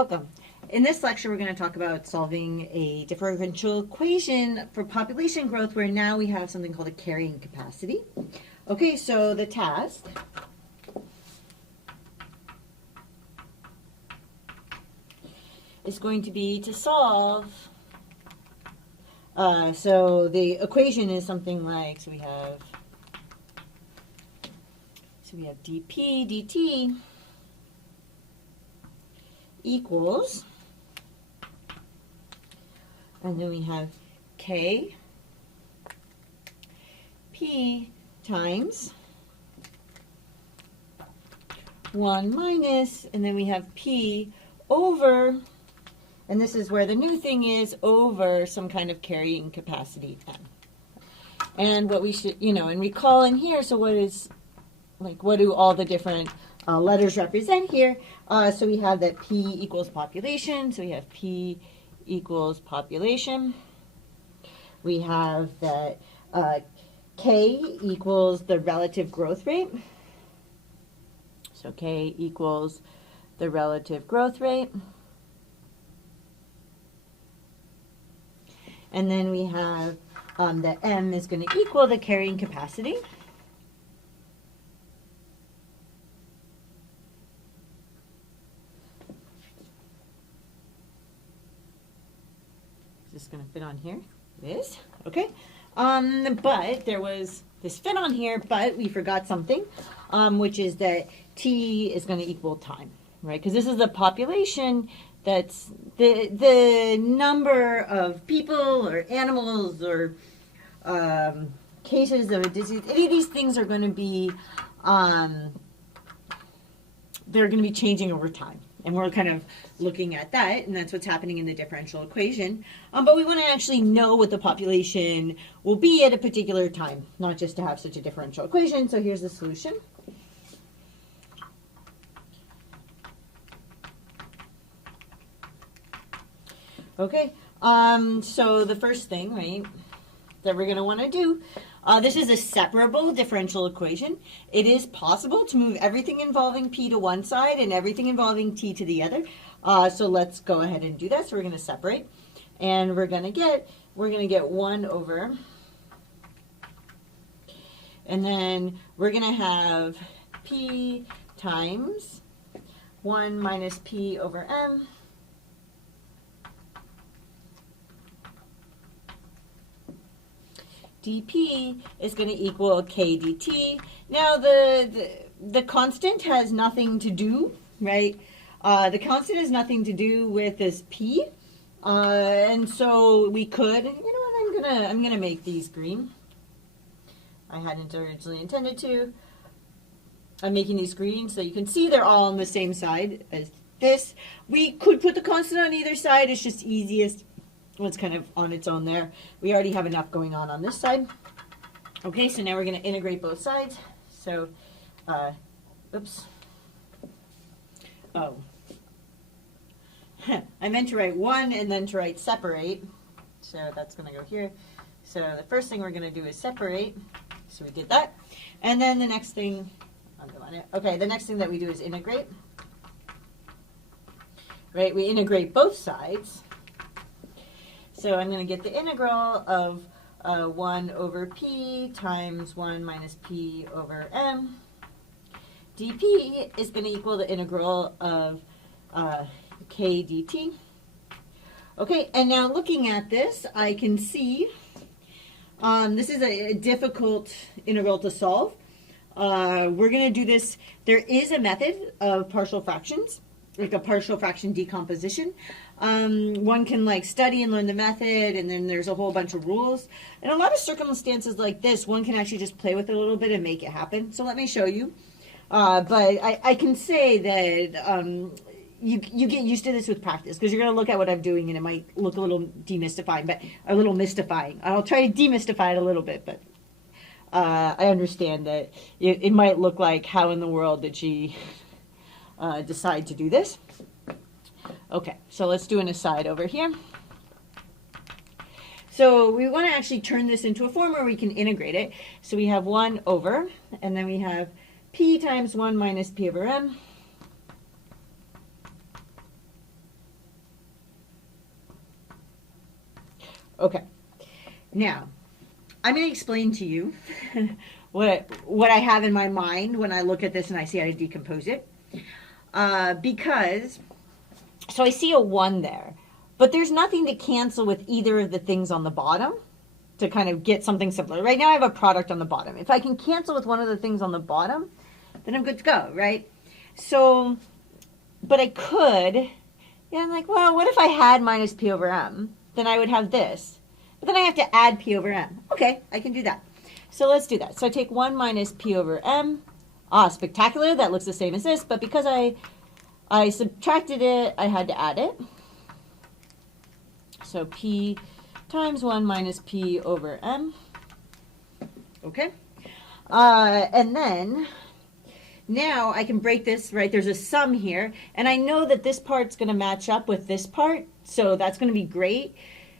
Welcome. In this lecture, we're going to talk about solving a differential equation for population growth where now we have something called a carrying capacity. Okay, so the task is going to be to solve, so the equation is something like, so we have dp dt equals, and then we have k p times 1 minus, and then we have p over, and this is where the new thing is, over some kind of carrying capacity n. And what we should, and recall in here, so what do all the different letters represent here? So we have that P equals population. So we have P equals population. We have that K equals the relative growth rate. So K equals the relative growth rate. And then we have that M is going to equal the carrying capacity. Is this going to fit on here? It is. Okay. But there was this fit on here, but we forgot something, which is that T is going to equal time, right? Because this is the population, that's the number of people or animals or cases of a disease. Any of these things are going to be, they're going to be changing over time. And we're kind of looking at that, and that's what's happening in the differential equation. But we want to actually know what the population will be at a particular time, not just to have such a differential equation. So here's the solution. Okay, so the first thing, right, that we're going to want to do, this is a separable differential equation. It is possible to move everything involving P to one side and everything involving T to the other. So let's go ahead and do that. So we're going to separate, and we're going to get 1 over, and then we're going to have P times 1 minus P over M. dP is going to equal k dt. Now the constant has nothing to do, right? The constant has nothing to do with this p, and so we could, I'm gonna make these green. I hadn't originally intended to. I'm making these green so you can see they're all on the same side as this. We could put the constant on either side. It's just easiest. It's kind of on its own there. We already have enough going on this side. Okay, so now we're going to integrate both sides. So, oops. Oh. I meant to write 1 and then to write separate. So that's going to go here. So the first thing we're going to do is separate. So we did that. And then the next thing, the next thing that we do is integrate. Right, we integrate both sides. So I'm going to get the integral of 1 over P times 1 minus P over M. dP is going to equal the integral of k dt. Okay, and now looking at this, I can see this is a difficult integral to solve. We're going to do this. There is a method of partial fractions, like a partial fraction decomposition. One can study and learn the method, and then there's a whole bunch of rules. In a lot of circumstances like this, one can actually just play with it a little bit and make it happen. So let me show you. But I can say that you get used to this with practice, because you're going to look at what I'm doing and it might look a little demystifying, but a little mystifying. I'll try to demystify it a little bit, but I understand that it might look like, how in the world did she decide to do this? Okay, so let's do an aside over here. So we want to actually turn this into a form where we can integrate it. So we have 1 over, and then we have P times 1 minus P over M. Okay. Now, I'm going to explain to you what I have in my mind when I look at this and I see how to decompose it. Because, so I see a 1 there, but there's nothing to cancel with either of the things on the bottom to kind of get something simpler. Right now I have a product on the bottom. If I can cancel with one of the things on the bottom, then I'm good to go, right? So, but I could, yeah, I'm like, well, what if I had minus p over m? Then I would have this. But then I have to add p over m. Okay, I can do that. So let's do that. So I take 1 minus p over m. Ah, spectacular. That looks the same as this. But because I subtracted it, I had to add it. So p times 1 minus p over m. Okay. And then now I can break this, right? There's a sum here. And I know that this part's going to match up with this part. So that's going to be great.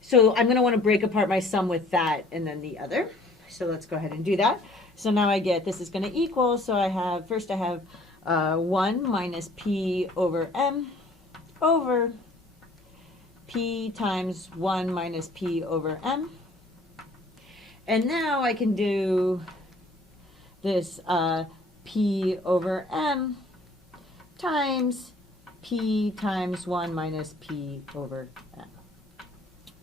So I'm going to want to break apart my sum with that and then the other. So let's go ahead and do that. So now I get this is going to equal. So I have, first I have 1 minus p over m over p times 1 minus p over m. And now I can do this p over m times p times 1 minus p over m.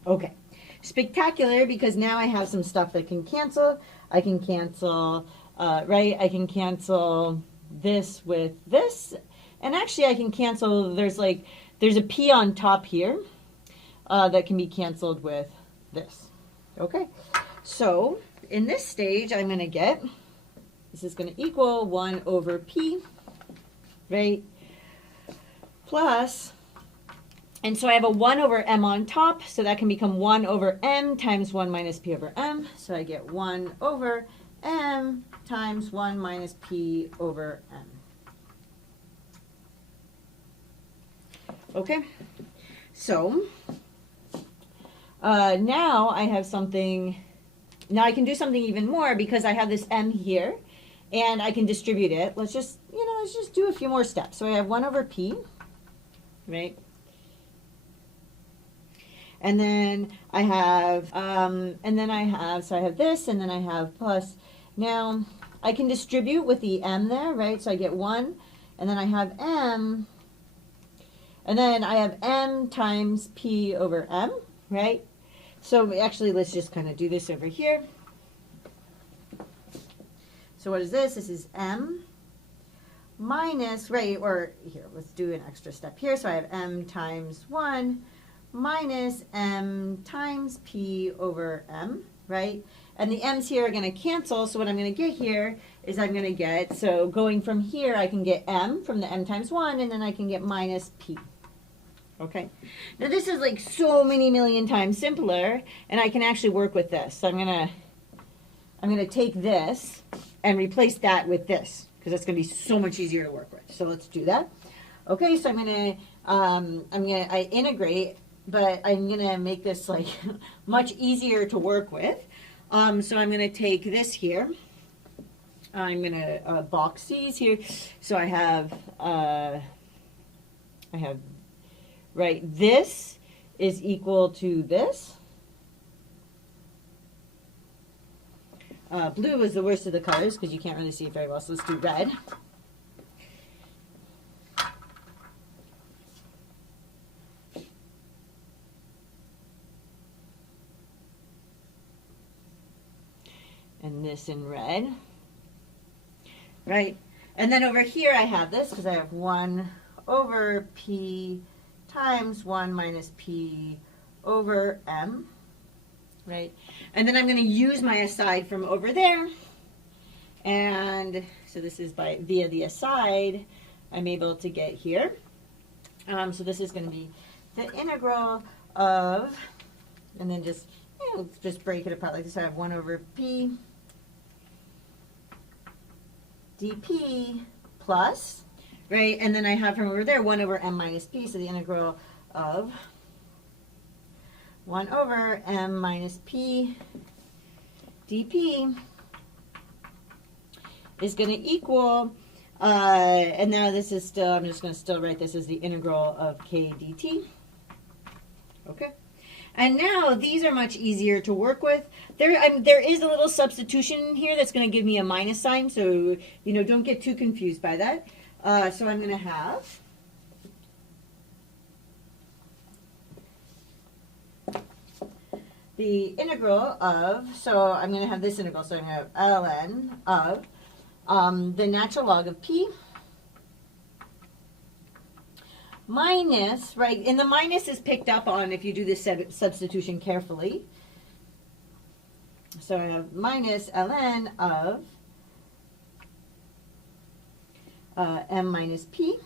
Okay, spectacular, because now I have some stuff that can cancel. I can cancel, right? I can cancel this with this. And actually I can cancel, there's a p on top here that can be canceled with this. Okay, so in this stage I'm going to get, this is going to equal 1 over p, right? Plus, and so I have a 1 over m on top, so that can become 1 over m times 1 minus p over m. So I get 1 over m times 1 minus p over m. Okay, so now I have something, now I can do something even more because I have this m here, and I can distribute it. Let's just, let's just do a few more steps. So I have 1 over p, right? And then I have, so I have this, and then I have plus. Now, I can distribute with the m there, right? So I get 1, and then I have m, and then I have m times p over m, right? So actually, let's just kind of do this over here. So what is this? This is m minus, right, or here, let's do an extra step here. So I have m times 1 minus m times p over m, right? And the m's here are going to cancel, so what I'm going to get here is I'm going to get, so going from here, I can get m from the m times 1, and then I can get minus p. Okay? Now this is like so many million times simpler, and I can actually work with this. So I'm going to take this and replace that with this, because that's going to be so much easier to work with. So let's do that. Okay, so I integrate, but I'm going to make this like much easier to work with. So I'm going to take this here. I'm going to box these here. So I have, right, this is equal to this. Blue is the worst of the colors because you can't really see it very well, so let's do red. And this in red, right? And then over here I have this because I have 1 over p times 1 minus p over m, right? And then I'm going to use my aside from over there. And so this is via the aside, I'm able to get here. So this is going to be the integral of, and then just, let's just break it apart like this. I have 1 over p dp plus, right? And then I have from over there 1 over m minus p, so the integral of 1 over m minus p dp is going to equal, and now this is still, I'm just going to still write this as the integral of k dt. Okay. And now these are much easier to work with. There is a little substitution in here that's going to give me a minus sign, so don't get too confused by that. So I'm going to have the integral of, so I'm going to have this integral, so I'm going to have ln of the natural log of p minus, right, and the minus is picked up on if you do this substitution carefully. So I have minus ln of m minus p.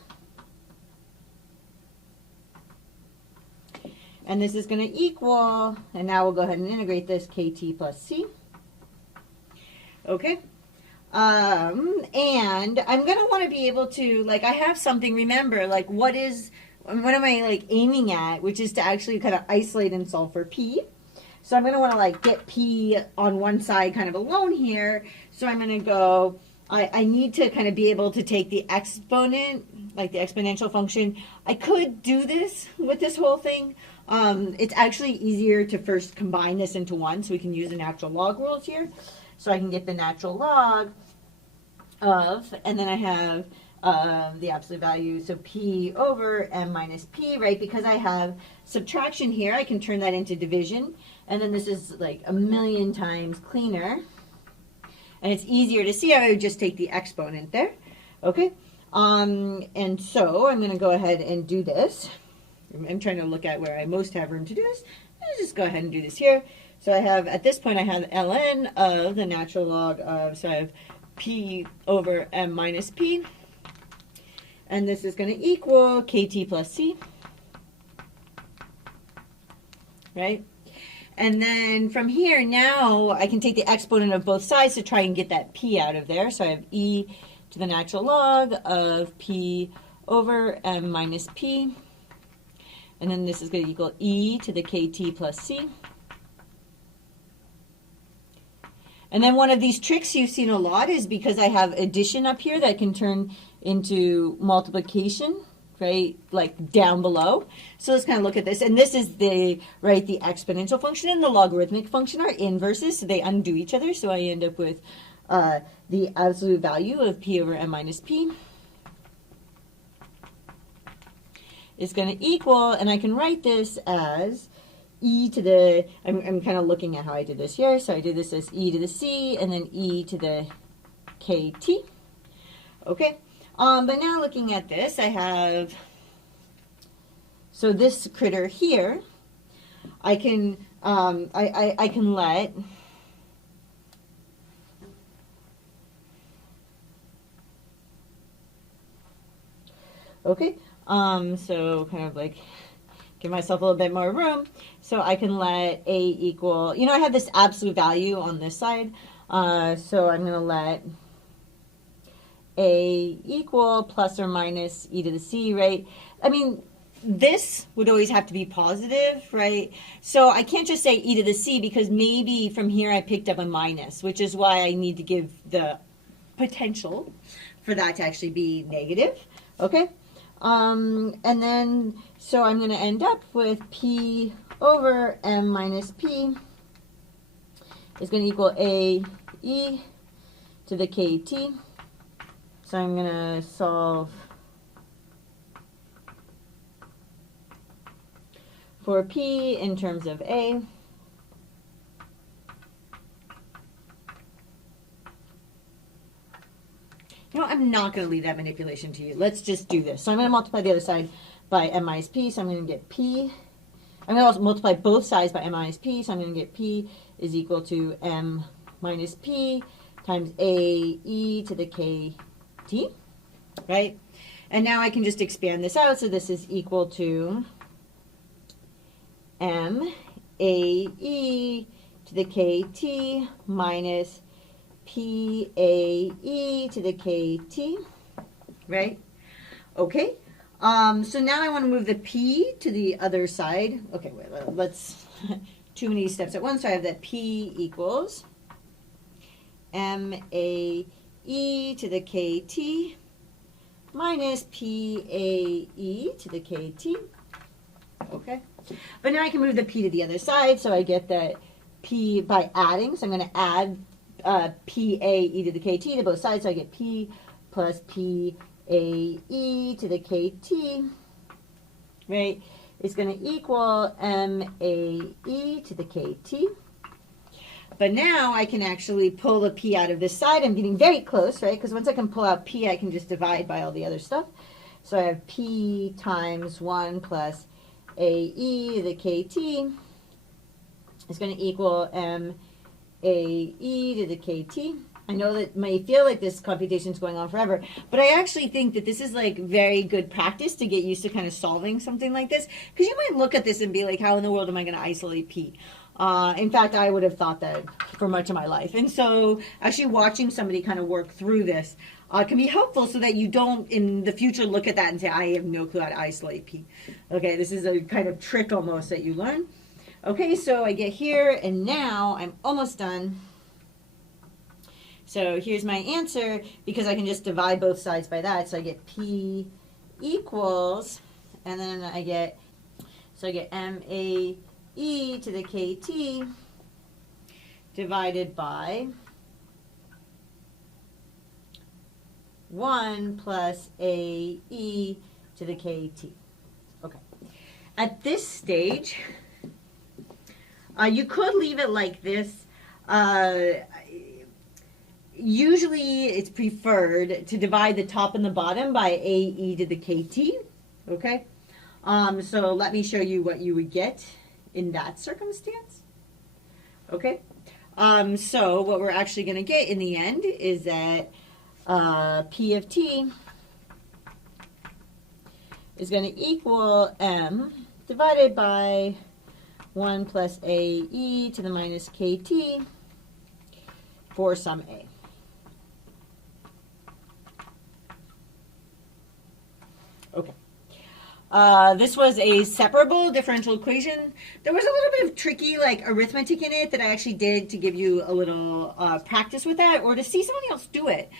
And this is going to equal, and now we'll go ahead and integrate this, kt plus c. Okay. And I'm going to want to be able to, like, I have something, remember, like, what am I, like, aiming at, which is to actually kind of isolate and solve for p. So I'm going to want to, like, get p on one side kind of alone here. So I'm going to go, I need to kind of be able to take the exponent, like the exponential function. I could do this with this whole thing. It's actually easier to first combine this into one, so we can use the natural log rules here. So I can get the natural log of, and then I have the absolute value, so p over m minus p, right? Because I have subtraction here, I can turn that into division. And then this is like a million times cleaner. And it's easier to see. I would just take the exponent there. Okay? And so I'm going to go ahead and do this. I'm trying to look at where I most have room to do this. I'll just go ahead and do this here. So I have, at this point, I have ln of the natural log of, so I have p over m minus p. And this is going to equal kt plus c. Right? And then from here, now I can take the exponent of both sides to try and get that p out of there. So I have e to the natural log of p over m minus p. And then this is going to equal e to the kt plus c. And then one of these tricks you've seen a lot is because I have addition up here that can turn into multiplication, right, like down below. So let's kind of look at this. And this is the exponential function and the logarithmic function are inverses, so they undo each other. So I end up with the absolute value of p over m minus p is going to equal, and I can write this as e to the, I'm kind of looking at how I did this here. So I did this as e to the c and then e to the kt. Okay. But now looking at this, I have, so this critter here, I can, I can let, okay, so kind of like give myself a little bit more room. So I can let a equal, I have this absolute value on this side, so I'm going to let a equal plus or minus e to the c, right? I mean, this would always have to be positive, right? So I can't just say e to the c because maybe from here I picked up a minus, which is why I need to give the potential for that to actually be negative, okay? And then, so I'm going to end up with p over m minus p is going to equal a e to the kt. So I'm going to solve for p in terms of a. I'm not going to leave that manipulation to you. Let's just do this. So I'm going to multiply the other side by m minus p. So I'm going to get p. I'm going to also multiply both sides by m minus p. So I'm going to get p is equal to m minus p times a e to the kt, right? And now I can just expand this out. So this is equal to m a e to the kt minus p a e to the kt, right? Okay. So now I want to move the p to the other side. Okay, wait, let's, too many steps at once. So I have that p equals m a e to the kt minus p a e to the kt. Okay. But now I can move the p to the other side, so I get that p by adding, so I'm going to add PA e to the kt to both sides, so I get p plus PA e to the kt, right? It's going to equal MAE to the kt. But now I can actually pull the p out of this side. I'm getting very close, right? Because once I can pull out p, I can just divide by all the other stuff. So I have p times 1 plus AE to the kt is going to equal MAE to the kt. I know that may feel like this computation is going on forever, but I actually think that this is like very good practice to get used to kind of solving something like this, because you might look at this and be like, how in the world am I going to isolate p? In fact, I would have thought that for much of my life. And so actually watching somebody kind of work through this can be helpful so that you don't in the future look at that and say, I have no clue how to isolate p. Okay, this is a kind of trick almost that you learn. Okay, so I get here, and now I'm almost done. So here's my answer, because I can just divide both sides by that. So I get p equals, and then I get MAE to the kt divided by 1 plus AE to the kt. Okay. At this stage, you could leave it like this. Usually it's preferred to divide the top and the bottom by AE to the kt. Okay. So let me show you what you would get in that circumstance. Okay. So what we're actually going to get in the end is that P of t is going to equal M divided by 1 plus AE to the minus kt for some A. Okay. This was a separable differential equation. There was a little bit of tricky like arithmetic in it that I actually did to give you a little practice with that, or to see somebody else do it.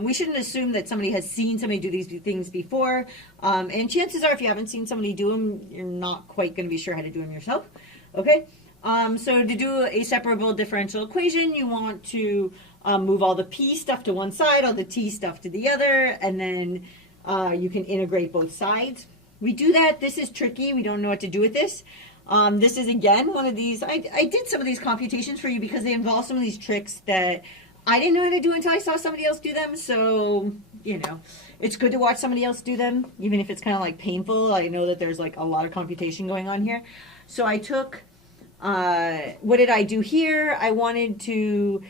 We shouldn't assume that somebody has seen somebody do these things before, and chances are if you haven't seen somebody do them, you're not quite going to be sure how to do them yourself. Okay, so to do a separable differential equation, you want to move all the p stuff to one side, all the t stuff to the other, and then you can integrate both sides. We do that. This is tricky. We don't know what to do with this. This is, again, one of these. I did some of these computations for you because they involve some of these tricks that I didn't know how to do until I saw somebody else do them. So, you know, it's good to watch somebody else do them, even if it's kind of like painful. I know that there's like a lot of computation going on here. So I took, what did I do here? I wanted to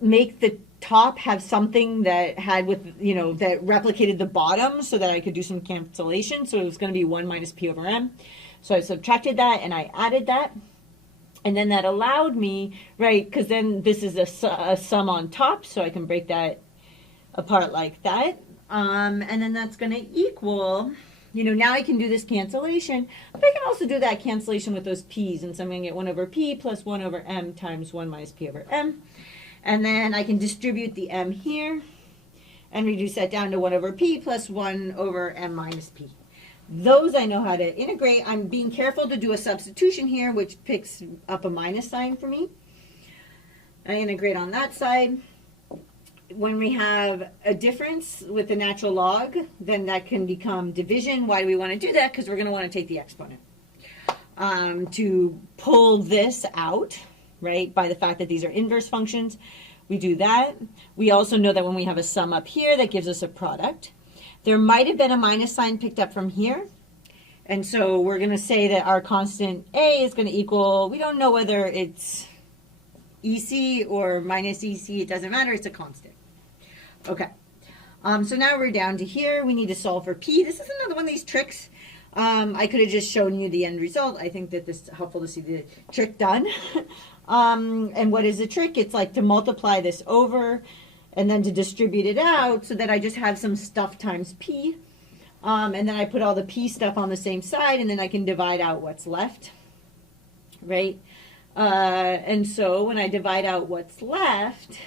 make the top have something that had with, you know, that replicated the bottom so that I could do some cancellation. So it was going to be 1 minus p over m. So I subtracted that and I added that. And then that allowed me, right, because then this is a sum on top, so I can break that apart like that. And then that's going to equal, you know, now I can do this cancellation, but I can also do that cancellation with those p's. And so I'm going to get 1 over p plus 1 over m times 1 minus p over m. And then I can distribute the m here and reduce that down to 1 over p plus 1 over m minus p. Those I know how to integrate. I'm being careful to do a substitution here, which picks up a minus sign for me. I integrate on that side. When we have a difference with the natural log, then that can become division. Why do we want to do that? Because we're going to want to take the exponent. To pull this out, right, by the fact that these are inverse functions, we do that. We also know that when we have a sum up here, that gives us a product. There might have been a minus sign picked up from here. And so we're going to say that our constant A is going to equal, we don't know whether it's EC or minus EC, it doesn't matter, it's a constant. Okay, so now we're down to here. We need to solve for P. This is another one of these tricks. I could have just shown you the end result. I think that this is helpful to see the trick done. And what is the trick? It's like to multiply this over and then to distribute it out so that I just have some stuff times P. And then I put all the P stuff on the same side, and then I can divide out what's left, right? And so when I divide out what's left,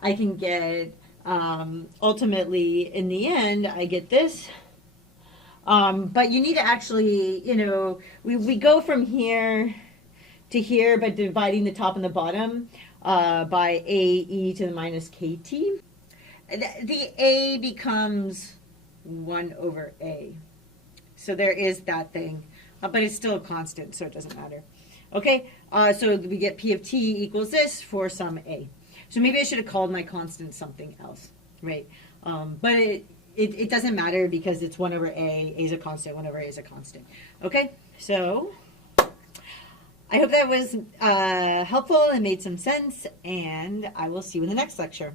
I can get, ultimately, in the end, I get this. But you need to actually, we go from here to here by dividing the top and the bottom by AE to the minus KT. The A becomes 1 over A. So there is that thing. But it's still a constant, so it doesn't matter. Okay, so we get P of T equals this for some A. So maybe I should have called my constant something else, right? But it doesn't matter because it's 1 over A is a constant, 1 over A is a constant. Okay, so I hope that was helpful and made some sense, and I will see you in the next lecture.